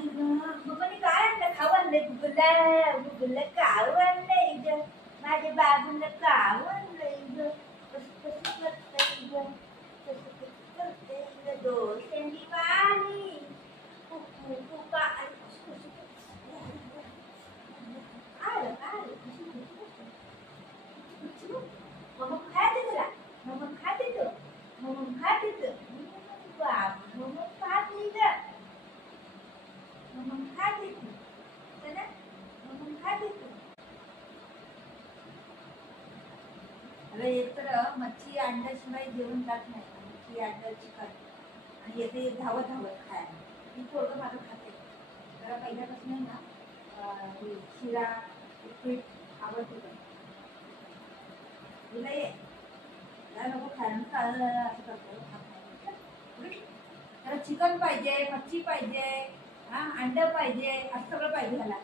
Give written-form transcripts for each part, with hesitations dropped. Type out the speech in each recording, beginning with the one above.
पप्पानी काय आणलं खाऊ आणलंय गुगुला काव आणलंय ग माझ्या बाबूला काव आणलंय ग कसं करतंय ग कसं करतंय ग डोळ्यांनी वाली कुका आलं मग खाते तुला मग खाते तो मग खाते तो बाबू मग खाते ग मग खाते तू चला मग खाते तू अरे एक तर मच्छी अंड्याशिवाय जेवण जात नाही मच्छी अंडा चिकन आणि येते धावत खायला मी थोडं माझं खाते जरा पहिल्यापासून ना शिरा उपीट आवडते पण तुला ये नको खायला असं करतो त्याला चिकन पाहिजे मच्छी पाहिजे हा अंड पाहिजे असं सगळं पाहिजे ह्याला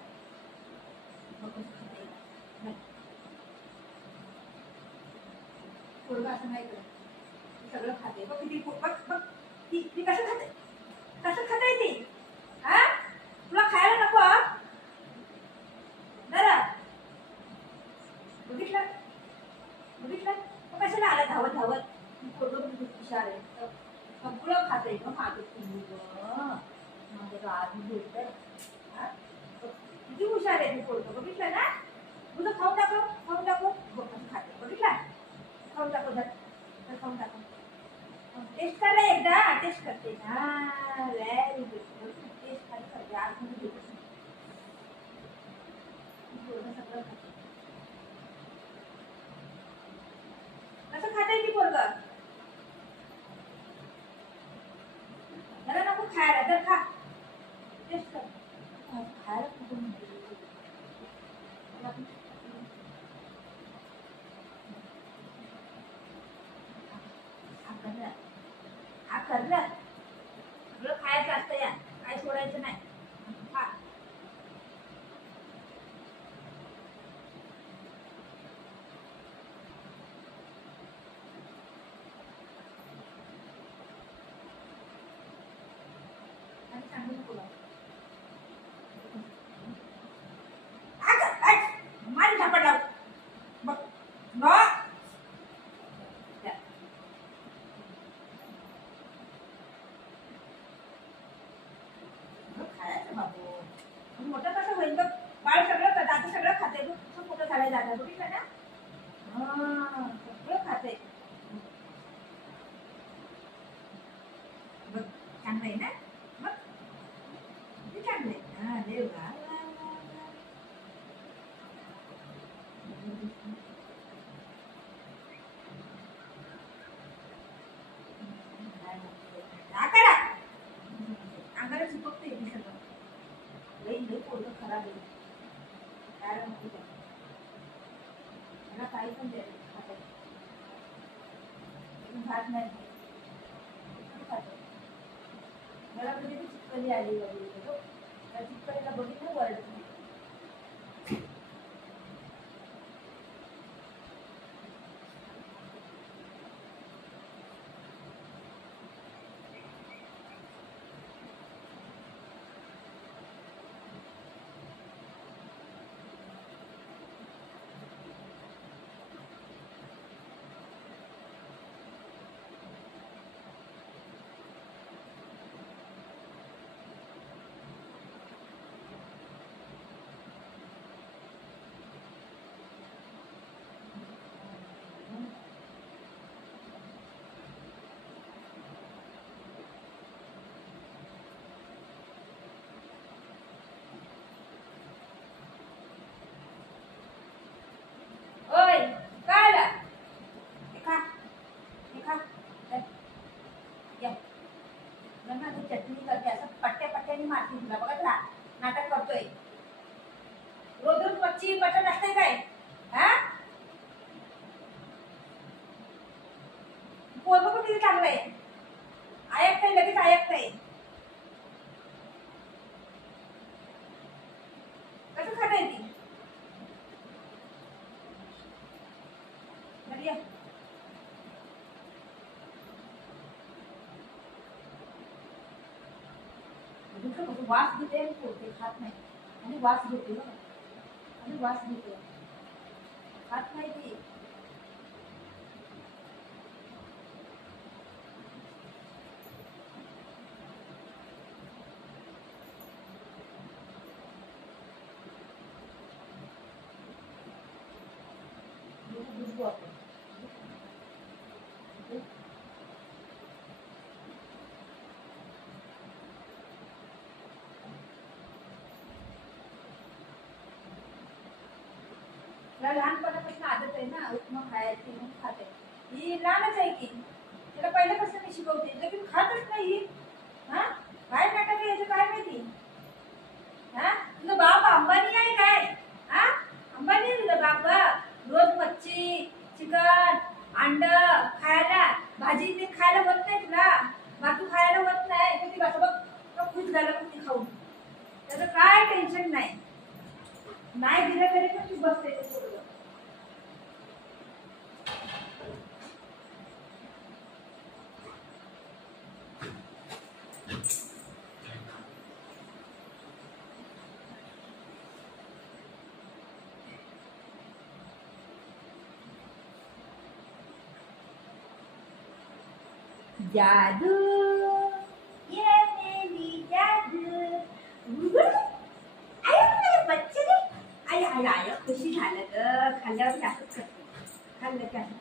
पोरगं असं नाही करत सगळं खाते बघ किती बघ ती कसं खाते ती हा तुला खायला नको जरा बघितलं कशाला आला धावत पोरगं हुशार आहे सगळं खाते ग माझं माझं आधी भेटत किती हुशार आहे ते पोरगं बघितलं ना तुझं खाऊन टाकू बघ कसं खाते बघितलं खाऊन टाकू खाऊन टाकू टेस्ट करा एकदा टेस्ट करते ना व्हेरी गुड टेस्ट करते आतमध्ये सगळं खाते कसं खाते ती पोरगं मला नको खायला तर खा टेस्ट कर खायला कुठून करलं सगळं खायचं असतं या काय सोडायचं नाही खा आणि सांगून तुला मारी झापड लाव बघ मोठं कसं होईल बघ बाळ सगळं दात सगळं खाते बघ कसं मोठं झालंय दादा बघितलं ना सगळं खाते बघ चांगलं आहे ना बघ किती चांगलं आहे हा देव करा अंगाला चिपकते मी सगळं लई पोरगं खराब आहे काय नको मला काही पण द्या भात नाही खाते मला कधी ती चिपकली आली वगैरे त्या चिपकलीला बघितलं वरड चटणी करते असं पट्ट्याने मारते तुला बघत राहा नाटक करतोय रोज मच्छी मटण असते काय हा पोरगं पण किती चांगलं आहे ऐकतंय लगेच ऐकतंय कसं खाताय ती वास घेते आणि पोळते, खात नाही. आणि वास घेते बघा, आणि वास घेते, खात नाही ती. दूध वापर. लहानपणापासून आदत आहे ना उपमा खायची, म्हणून खाते. ही लहानच आहे की, तिला पहिल्यापासून मी शिकवते, लेकिन खातच नाही ही. हा, काय नाटक आहे याचं काय माहिती. हा, तुझं बाप अंबानी आहे काय? हा, अंबानी आहे तुझं बाप. रोज मच्छी, चिकन, अंड खायला, भाजी ते खायला होत नाही तुला, बाकी खायला होत नाही, तर ती बस बघ खुश झालं मग ती खाऊन. त्याचं काय टेन्शन नाही, नाही दिलं तरी पण तू बसते बरोबर. जादू ये मेरी जादू. बच्चे रे, आई आई आई खुशी झालं ग, खाल्ल्यावर जास्तच करते, खाल्लं की असं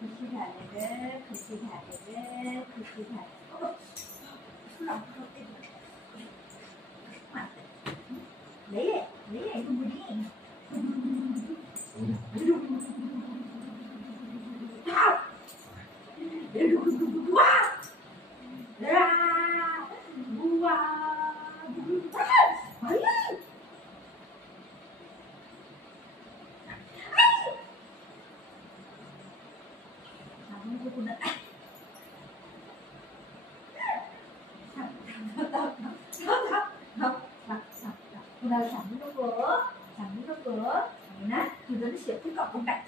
खुशी झालं ग, खुशी झालं ग, खुशी झालं. लई आहे, लई आहे तू मुली. कुणाला सांगू नको, सांगू नको ना, तुझं शेपटी कापून टाक.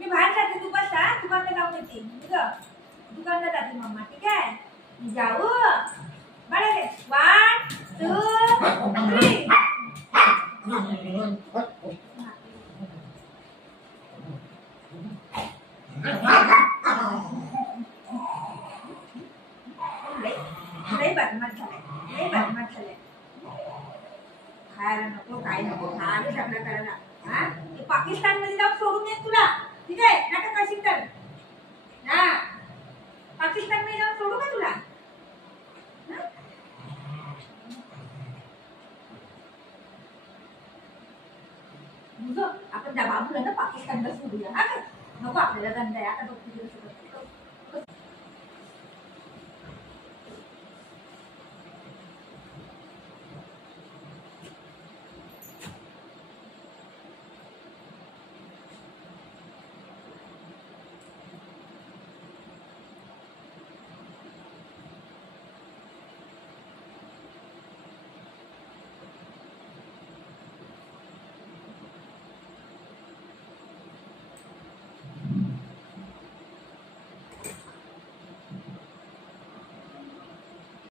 मी बाहेर जाते, तू बस. दुकानला जाऊन येते, दुकानला जाते मम्मा, ठीक आहे? मी जाऊ बरं. 1 2 3. लई बदमाश झालाय, लई बदमाश झालाय. खायला नको, काय नको, खायला सगळं करायला. हा, पाकिस्तान मध्ये जाऊन सोडून येत तुला, ठीक आहे? नाटक कशी तर. हा, पाकिस्तान मध्ये जाऊन सोडू का तुला? आपण त्या बाबूला ना पाकिस्तानला सोडूया. हा, नको आपल्याला गंध आहे आता. बघ